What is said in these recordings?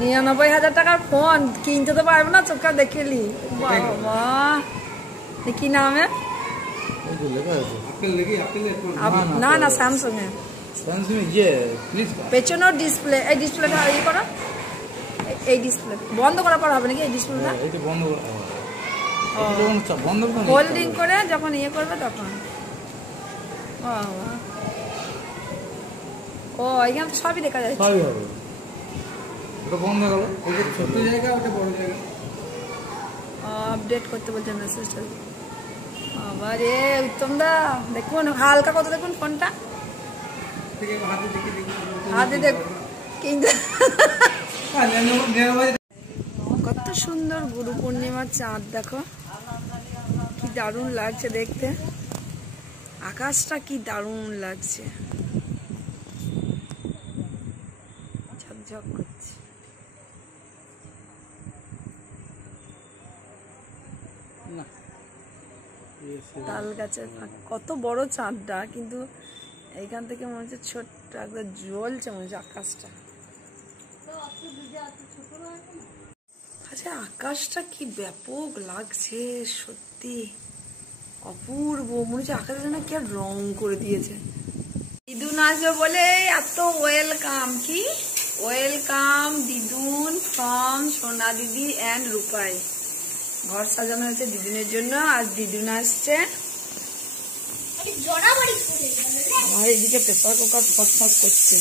99,000 টাকার ফোন কিনতে তো পারবো না, চোখটা দেখেলি। বাবা কি নামে? না না স্যামসাং এর পেছনের ডিসপ্লে। এই ডিসপ্লেটা ইয়ে করো, এই ডিসপ্লে বন্ধ করার পর হবে নাকি? এই ডিসপ্লেটা হোল্ডিং করে যখন ইয়ে করবে তখন। ও এখানে তো সবই দেখা যাচ্ছে। আপডেট করতে বলছে মেসেজটা। আবার রে উত্তম দা দেখুন হালকা কত, দেখুন ফোনটা হাতে দেখুন কিন্তু কত সুন্দর গুরু পূর্ণিমার চাঁদ। দেখো কি দারুণ লাগছে দেখতে, আকাশটা কি দারুণ লাগছে, ঝকঝক করছে। তাল গাছের কত বড় চাঁদটা, কিন্তু এইখান থেকে মনে হচ্ছে ছোট্ট একদম জ্বলছে মনে হচ্ছে আকাশটা। আচ্ছা আকাশটা কি ব্যাপক লাগছে, সত্যি অপূর্ব, মনে হচ্ছে আকাশে যেন কি আর রং করে দিয়েছে। দিদুন আসবে বলে এত ওয়েলকাম, কি ওয়েলকাম দিদুন ফ্রম সোনা দিদি অ্যান্ড রূপাই। ঘর সাজানো হয়েছে দিদুনের জন্য, আর দিদুন আসছে। আমার এদিকে প্রেসার কুকার ফটফট করছে।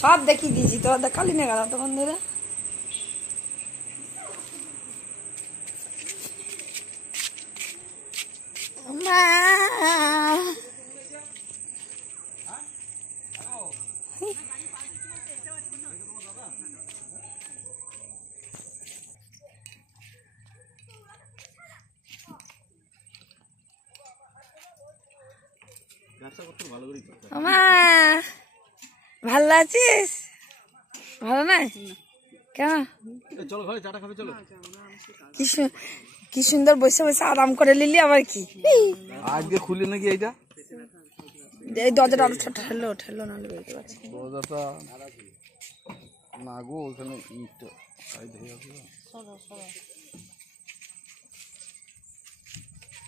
সব দেখিয়ে দিয়েছি, তোরা দেখালি না গেল তখন ধরে। ভালো আছিস? ভালো না কেন? কি সুন্দর বসে বসে আরাম করে নিলি। আবার কি আজকে খুলি নাকি এইটা? এই দরজাটা আরো ঠেলো ঠেলো, না বেরোতে পারছি দরজাটা না গো, ওখানে ইটটা সাইড হয়ে আছে।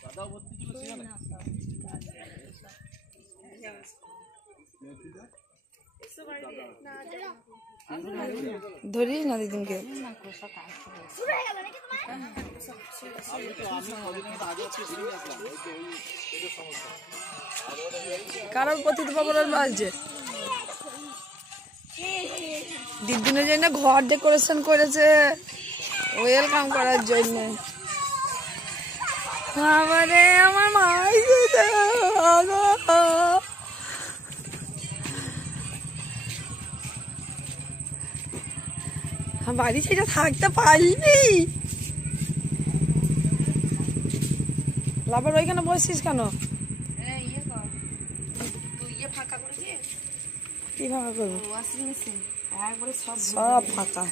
দাদা ভর্তি ছিল সেখানে। ধরিস না দিদিনকে। কারোর প্রতিদিন লাগছে দিদিনের জন্য ঘর ডেকোরেশন করেছে ওয়েলকাম করার জন্য। আমারে আমার মা বাড়ি সেটা থাকতে পারিনি। লাভের ওইখানে বসছিস কেন? কি ফাঁকা করবো? সব ফাঁকা।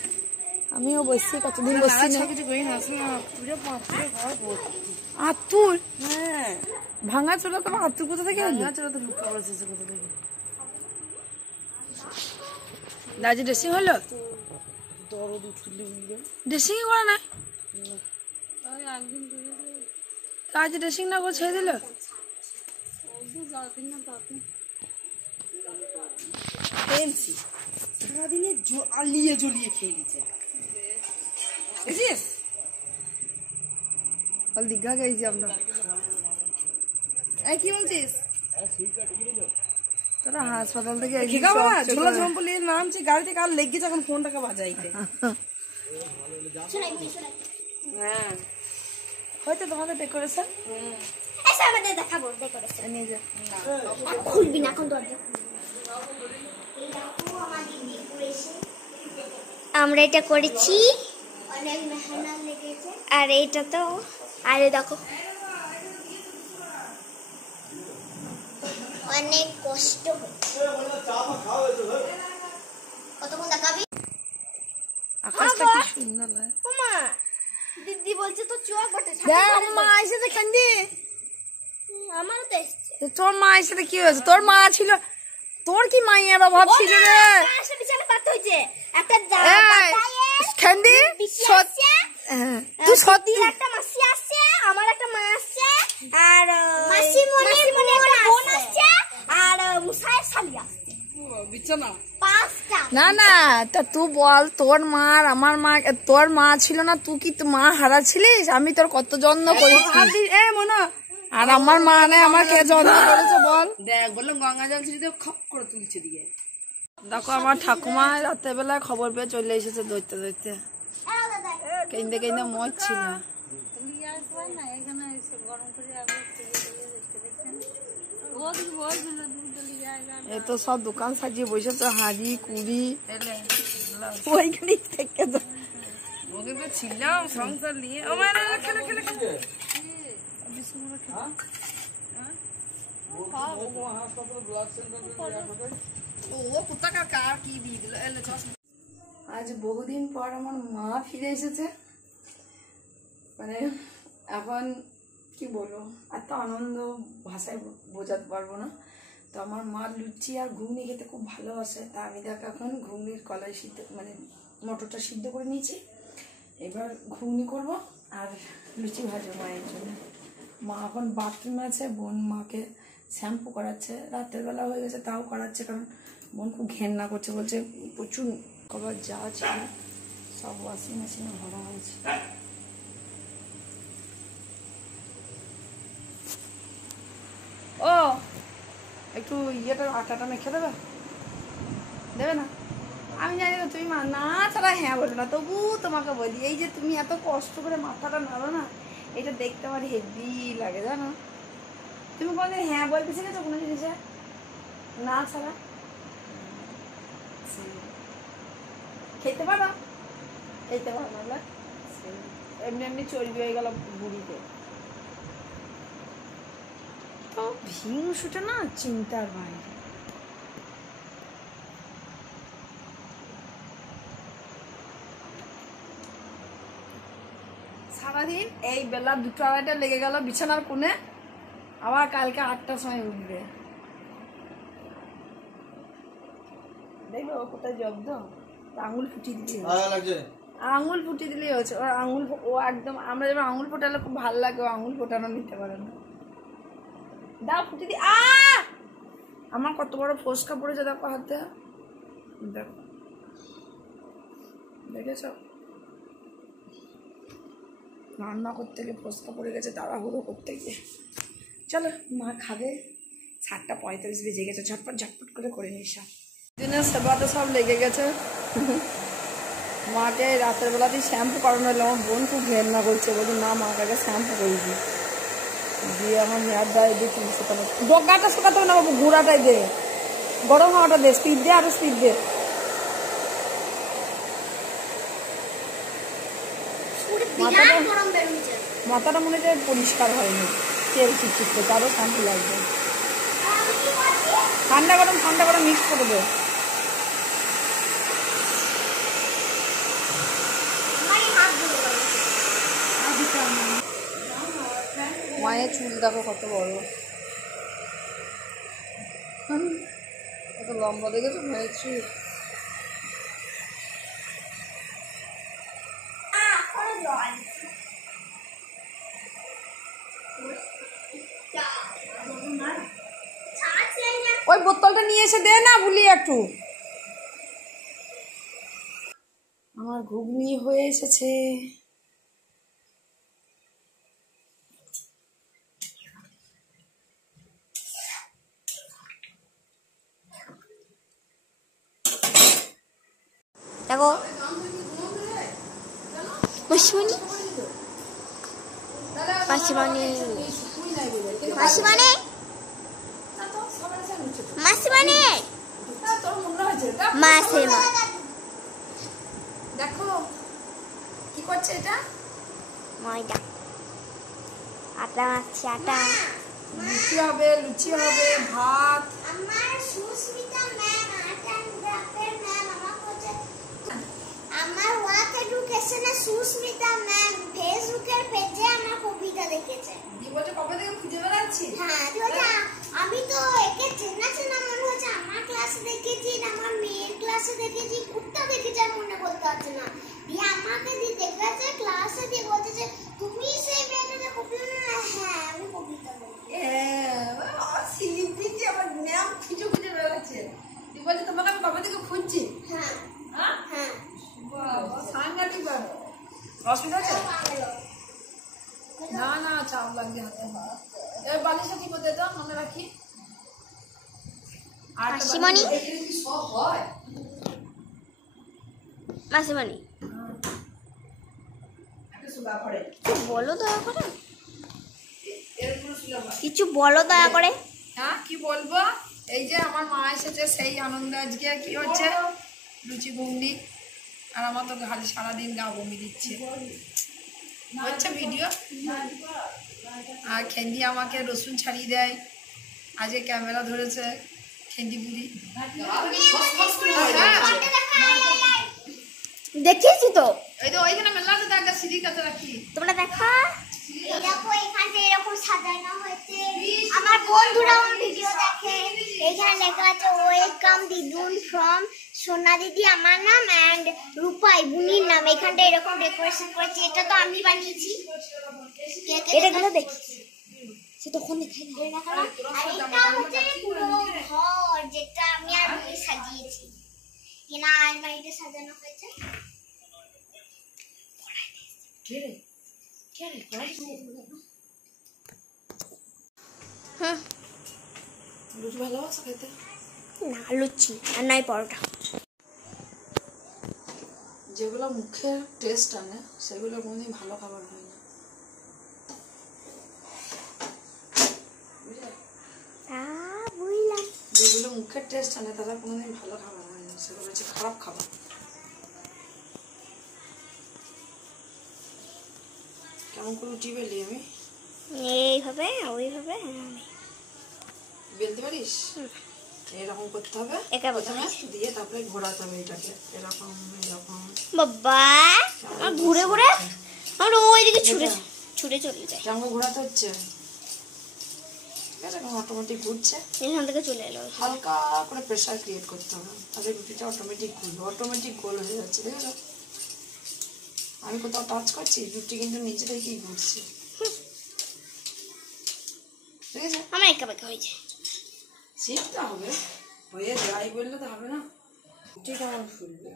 আমিও বসছি, কতদিন বসছি না। আতুর ভাঙা চোরা, তোমার আতুর কোথা থেকে? দাজি ড্রেসিং হলো? ড্রেসিং করে না আজ ড্রেসিং না করে ছেড়ে দিল। সারাদিনে জ্বালিয়ে জ্বলিয়ে খেয়ে নিচ্ছে। দীঘা গেছি আমরা। কি বলছিস? তোরা হাসপাতাল থেকে ঝোলা ঝম্পলি নামছে গাড়ি থেকে, আর লেগেছে এখন ফোনটাকে বাজাইতে। হ্যাঁ হয়তো তোমাদের ডেকোরেশন খুলবি না এখন দরজা। আমরা এটা করেছি, অনেক মেহনত লেগেছে। আর এইটা তো আরে দেখো অনেক কষ্ট হচ্ছে। কতক্ষণ দেখাবি? আকাশটা কি সুন্দর লাগে। দিদি বলছে তো চোখ বটে। মা এসে কান্দি। আমারও তো এসছে। তোর মা এসে কি হয়েছে? তোর মা ছিল, তোর কি মাইয়ার অভাব ছিল রে? আসলে বিছানা পাতা হইছে একটা খেন্দি তুই সত্যি একটা মাসি আসছে, আমার একটা মা আসছে, আর মাসিমণির বোন আসছে, আর মুসাইয়ের শালি আসছে। বিছানা 5টা। না না, তা তুই বল, তোর মা আর আমার মা, তোর মা ছিল না, তুই কি মা হারাচ্ছিলিস? আমি তোর কত যত্ন করেছি। আর আমার মা নেই, আমার কে যত্ন করেছে বল? দেখ বললাম গঙ্গা জল ছিটে খপ করে তুলছে দিকে। দেখো আমার ঠাকুমা রাতের বেলায় খবর পেয়ে চলে এসেছে দৈতে দৈতে, কেন্দে কেন্দে মরছিল। এ তো সব দোকান সাজিয়ে বসেছে, হাঁড়ি কুড়ি ওইখানে থেকে তো ওকে তো ছিলাম সংসার নিয়ে। ও মানে খেলে খেলে খেলে আজ বহুদিন পর আমার মা ফিরে এসেছে। মানে এখন কি বলবো, এত আনন্দ ভাষায় বোঝাতে পারবো না। তো আমার মা লুচি আর ঘুগনি খেতে খুব ভালোবাসে, তা আমি দেখ এখন ঘুগনির কলাই সিদ্ধ, মানে মটরটা সিদ্ধ করে নিয়েছি। এবার ঘুগনি করব আর লুচি ভাজবো মায়ের জন্য। মা এখন বাথরুমে আছে, বোন মাকে শ্যাম্পু করাচ্ছে, রাতের বেলা হয়ে গেছে তাও করাচ্ছে, কারণ বোন খুব ঘেন্না করছে, বলছে প্রচুর কবার যা ছিল সব ওয়াশিং মেশিনে ভরা হয়েছে। ও একটু ইয়েটা আটাটা মেখে দেবে, দেবে না? আমি জানি না তুমি না ছাড়া হ্যাঁ বলো না, তবু তোমাকে বলি, এই যে তুমি এত কষ্ট করে মাথাটা নাড়ো না, এটা দেখতে আমার হেভি লাগে জানো। তুমি কোনোদিন হ্যাঁ বলতে শিখেছো কোনো জিনিসে না ছাড়া? খেতে পারো? খেতে পারো না, এমনি এমনি চর্বি হয়ে গেল বুড়িতে। তো হিংসুটা না চিন্তার বাইরে। সারাদিন এই বেলা 2-2:30 লেগে গেল বিছানার কোণে, আবার কালকে 8টার সময় উঠবে। দেখো কোথায় জব্দ, আঙুল ফুটিয়ে দিলে আঙুল ফুটিয়ে দিলেই হচ্ছে। ওর আঙুল ও একদম, আমরা যেমন আঙুল ফোটালে খুব ভালো লাগে, ও আঙুল ফোটানো নিতে পারে না। দাও ফুটিয়ে দি। আমার কত বড় ফোসকা পড়েছে দেখো হাতে, দেখো দেখেছ? রান্না করতে গিয়ে ফোসকা পড়ে গেছে তাড়াহুড়ো করতে গিয়ে। চলো মা খাবে, 7:45 বেজে গেছে, ঝটপট ঝটপট করে নিস। দিনের সেবাতে সব লেগে গেছে। মাকে রাতের বেলাতেই শ্যাম্পু করানো হলো, আমার বোন খুব ঘেন্না করছে, বলি না মা কাকে শ্যাম্পু করেছি, দিয়ে আমার মেয়াদ দেয় দিয়ে চুল শুকানো, ডগাটা শুকাতে হবে না বাবু, গুঁড়াটাই দে, গরম হাওয়াটা দে, স্পিড দে, আরো স্পিড দে। মাথাটা মনে হয় পরিষ্কার হয়নি, তেল চিটচিট করতে, আরো শ্যাম্পু লাগবে। ঠান্ডা গরম মিক্স করে দে। মায়ের চুল দেখো কত বড়, কত লম্বা দেখেছো মায়ের চুল। ওই বোতলটা নিয়ে এসে দে না, ভুলি একটু। আমার ঘুগনি হয়ে এসেছে। দেখো মাসিমণি, মাসিমণি, মাসিমণি, মাসিমণি, মাসিমা, দেখো কি করছে এটা, ময়দা, আটা মাখছি, আটা লুচি হবে ভাত। আমার সুস্মিতা ম্যাম আমার ওয়াক এডুকেশনে সুস্মিতা ম্যাম ফেসবুকের পেজে আমার কবিতা লিখেছে। দি বলছে কবে থেকে খুঁজে বেড়াচ্ছি। হ্যাঁ আমাকে দিতে গেছে ক্লাসে দিয়ে বলছে যে তুমি সেই মেয়েটাকে কবিতা হ্যাঁ আমি কবিতা বলি শিল্পী আমার নাম খুঁজে খুঁজে বেড়াচ্ছে তুই বলে তোমাকে আমি বাবা থেকে খুঁজছি হ্যাঁ হ্যাঁ হ্যাঁ বাবা সাংঘাতিক বাবা অসুবিধা আছে না না চাপ লাগবে হাতে এবার বালিশটা কি করতে দাও মনে রাখি আর মাসিমণি? কি সব হয় মাসিমণি একটা সুলা করে কিছু বলো দয়া করে এর পুরো সুলা হয়। কিছু বলো দয়া করে হ্যাঁ কি বলবো এই যে আমার মা এসেছে সেই আনন্দ আজকে কি হচ্ছে লুচি বুন্দি আর আমার তো ঘাড়ে সারাদিন গা বমি দিচ্ছে হচ্ছে ভিডিও আর খেন্দি আমাকে রসুন ছাড়িয়ে দেয় আজকে ক্যামেরা ধরেছে খেন্দি বুড়ি দেখিয়েছি তো এই তো ওইখানে মেলাতে তো একটা সিঁড়ির কাছে রাখি তোমরা দেখো দেখো এখানে এরকম সাজানো হয়েছে আমার বন্ধুরা আমার ভিডিও দেখে এখানে লেখা আছে ওয়েলকাম দিদুন ফ্রম সোনা দিদি আমার নাম এন্ড রূপাই বুনির নাম এখানটা এরকম ডেকোরেশন করেছে এটা তো আমি বানিয়েছি এটা গুলো দেখি সে তখন দেখাই আর এটা হচ্ছে পুরো ঘর যেটা আমি আর বুনি সাজিয়েছি কিনা আলমারিটা সাজানো হয়েছে লুচি ভালোবাসো খেতে না লুচি আর নাই পরোটা যেগুলো মুখের টেস্ট আনে সেগুলো কোনোদিন ভালো খাবার হয় না বুঝলাম যেগুলো মুখের টেস্ট আনে তারা কোনোদিন ভালো খাবার হয় না সেগুলো হচ্ছে খারাপ খাবার কেমন করে রুটি বেলি আমি এইভাবে ওইভাবে বেলতে পারিস এরকম করতে হবে একা প্রথমে দিয়ে তারপরে ঘোরাতে হবে এটাকে এরকম এরকম বাবা আর ঘুরে ঘুরে আমরা ওইদিকে ছুটে ছুটে চলে যাই কেমন ঘোরাতে হচ্ছে ঠিক আছে এখন অটোমেটিক ঘুরছে এখান থেকে চলে এলো হালকা করে প্রেসার ক্রিয়েট করতে হবে তাহলে রুটিটা অটোমেটিক ঘুরবে অটোমেটিক গোল হয়ে যাচ্ছে দেখো আমি কোথাও টাচ করছি রুটি কিন্তু নিচে থেকেই ঘুরছে ঠিক আছে আমার একা বেকা হয়েছে শিখতে হবে হয়ে যাই বললে তো হবে না রুটি কেমন ফুলবে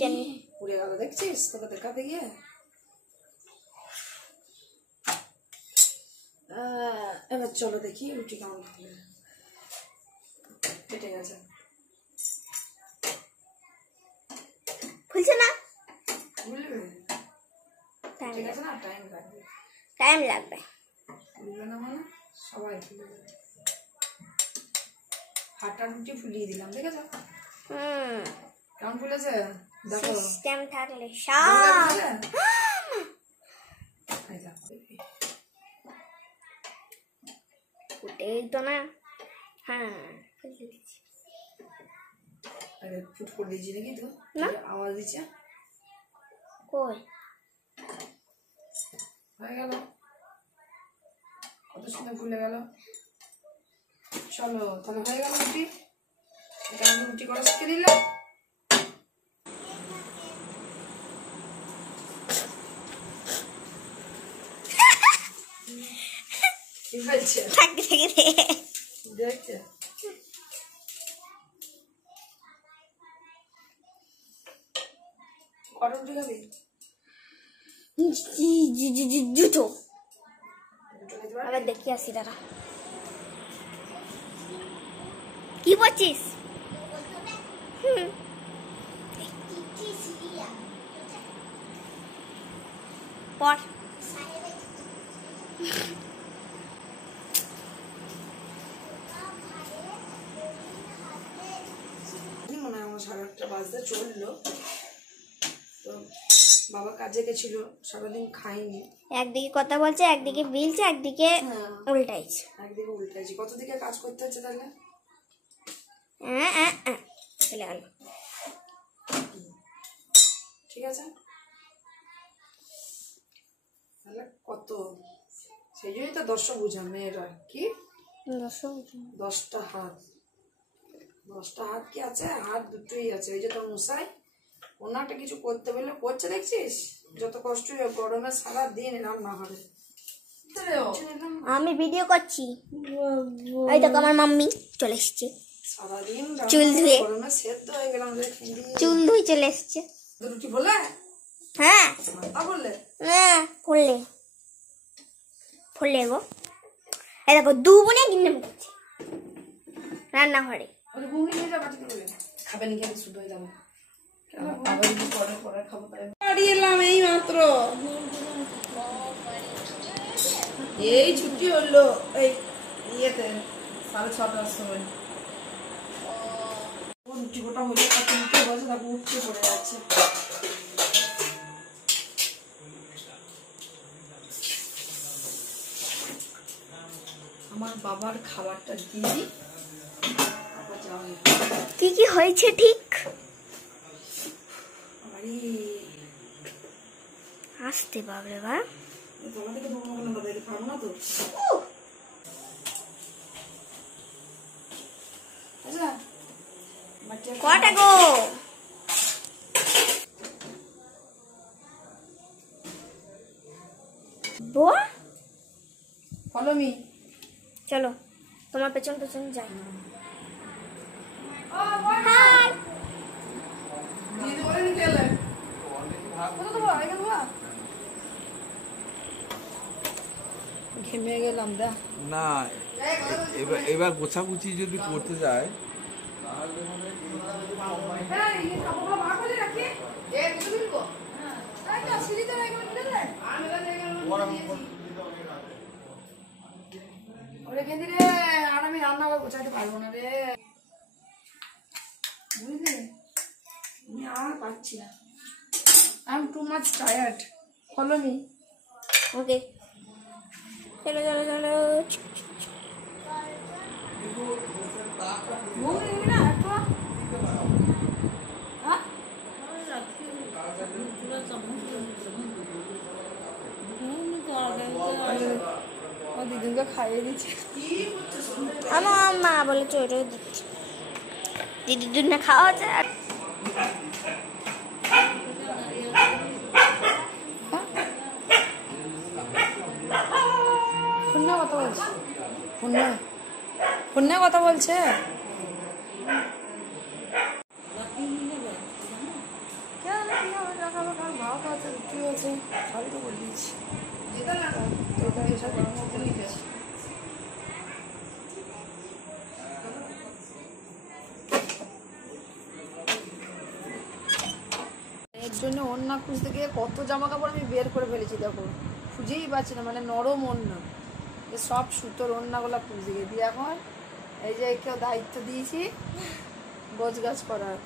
জানি পুড়ে গেল দেখছিস তোকে দেখাতে গিয়ে এবার চলো দেখি রুটি কেমন ফুলবে কেটে গেছে খুলছে না বুঝবে ঠিক আছে না টাইম লাগবে টাইম লাগবে ফুলবে না মানে সবাই ফুলবে হাটটা রুটি ফুলিয়ে দিলাম দেখেছো কেমন ফুলেছে দেখো সিস্টেম থাকলে ফুটেই তো না হ্যাঁ ফুট করে দিয়েছি নাকি তো আওয়াজ দিচ্ছে কই হয়ে গেল কত সুন্দর ফুলে গেল চলো তাহলে হয়ে গেল রুটি এটা আমি রুটি করা শিখে দিলাম কি হয়েছে থাকতে থাকতে দেখছে কটা রুটি খাবি জুতো দুটো খেতে পারবি আবার দেখি আসি দাঁড়া কি বলছিস পর মনে হয় আমার 8:30 বাজতে চললো তো বাবা কাজে গেছিল সারাদিন খাইনি একদিকে কথা বলছে একদিকে বিলছে একদিকে উল্টাইছে একদিকে উল্টাইছি কত দিকে কাজ করতে হচ্ছে তাহলে চলে গেল ঠিক আছে তাহলে কত সেই জন্যই তো 10টা বুঝা মেয়েরা কি 10টা হাত 10টা হাত কি আছে হাত দুটোই আছে ওই যে তোর মশাই ও ওনাটা কিছু করতে বললে করছে দেখছিস, যত কষ্ট গরমে সারা দিন রান্না করে। আমি ভিডিও করছি, এই দেখো আমার মাম্মি চলে এসছে, সারাদিন চুল ধুয়ে গরমে সেদ্ধ হয়ে গেলাম রে। চুল ধুয়ে চলে এসছে। রুটি বলে হ্যাঁ তা বললে হ্যাঁ ফুললে ফুললে গো। এই দেখো দু বোনে গিন্নে করছে রান্নাঘরে। ওই ঘুমিয়ে নিয়ে যাবো খাবে নি, খেলে শুধু হয়ে যাবে। আবার যদি পরে পরে খাবো তাই বাড়ি এলাম এই মাত্র। এই ছুটি হলো এই ইয়েতে 6:30টার সময়। রুটি গোটা হলে কত উঠে বসে তারপর উঠতে পড়ে যাচ্ছে। আমার বাবার খাবারটা দিয়ে তারপর যাওয়া হবে। কি কি হয়েছে ঠিক বাড়ি আসতে পারবে বা তোমার থেকে ভগবান বাজারে খাবো না তো। আচ্ছা বাচ্চা কটা গো? বো ফলো মি। চলো তোমার পেছন পেছন যাই। দিদি বলে নিতে এলে কত দেবো এখানে দেবো। ঘেমে গেলাম দা। না এবার গোছাগুছি যদি করতে যায় রেখে রে, আর আমি রান্না গোছাতে পারবো না রে, বুঝলি? আমি আর পারছি না, I am too much tired. Follow me. Okay চলো চলো চলো। ঘুম নিবি না একটু? হ্যাঁ ও দিদিকে খাইয়ে দিচ্ছে। আমার মা বলেছে ওইটাও দিচ্ছে, দিদির দুধ না খাওয়া হচ্ছে। ফোনে কথা বলছে, ফোনে কথা বলছে। ভাত আছে, রুটি আছে, সবই তো বলে দিয়েছি। এর জন্য ওড়না খুঁজতে গিয়ে কত জামা কাপড় আমি বের করে ফেলেছি, দেখো খুঁজেই পাচ্ছি না, মানে নরম ওড়না, সব সুতোর ওড়নাগুলো খুঁজতে গিয়ে দিয়ে এখন এই যে কেউ দায়িত্ব দিয়েছি গোছ গাছ করার।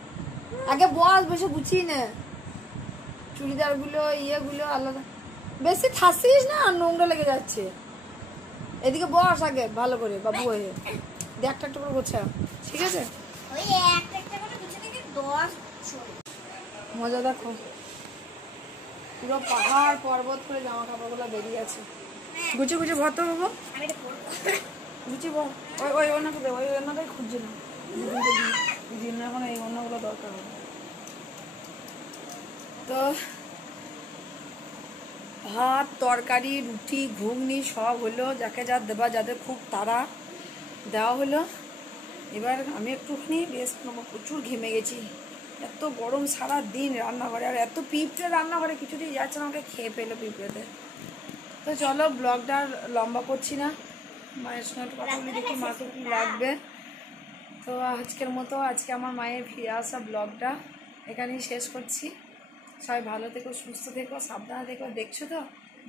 আগে বস বসে গুছিয়ে নে চুড়িদারগুলো ইয়েগুলো আলাদা, বেশি থাসিস না, নোংরা লেগে যাচ্ছে। এদিকে বস আগে ভালো করে বাবু হয়ে একটা একটা করে গোছা, ঠিক আছে? ওই একটা একটা করে গুছিয়ে দিকে 10 মজা দেখো, পুরো পাহাড় পর্বত করে জামা কাপড়গুলো বেরিয়ে আছে। গুছে গুছে ভরতে হবো, আমি এটা পরবো। গুছি বল। ওই ওই ওনাকে দে, ওই ওনাটাই খুঁজছে না, দিদিন এখন এই ওনাগুলো দরকার হবে। তো ভাত তরকারি রুটি ঘুগনি সব হলো, যাকে যা দেবা, যাদের খুব তাড়া দেওয়া হলো। এবার আমি একটুখানি রেস্ট নেবো, প্রচুর ঘেমে গেছি, এত গরম সারা দিন রান্নাঘরে, আর এত পিঁপড়ে রান্নাঘরে, কিছুতেই যাচ্ছে না, আমাকে খেয়ে পেলো পিঁপড়েতে। তো চলো ব্লগটা লম্বা করছি না, মায়ের সঙ্গে একটু কথা বলি, দেখি মাকে কী লাগবে। তো আজকের মতো আজকে আমার মায়ের ফিরে আসা ব্লগটা এখানেই শেষ করছি। সবাই ভালো থেকো, সুস্থ থেকো, সাবধানে থেকো। দেখছো তো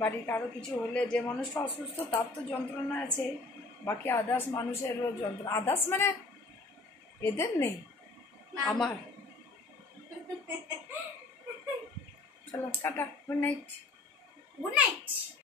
বাড়ির কারো কিছু হলে, যে মানুষটা অসুস্থ তার তো যন্ত্রণা আছে, বাকি আদার্স মানুষেরও যন্ত্রণা, আদার্স মানে এদের নেই, আমার। চলো tata, good night. Good night.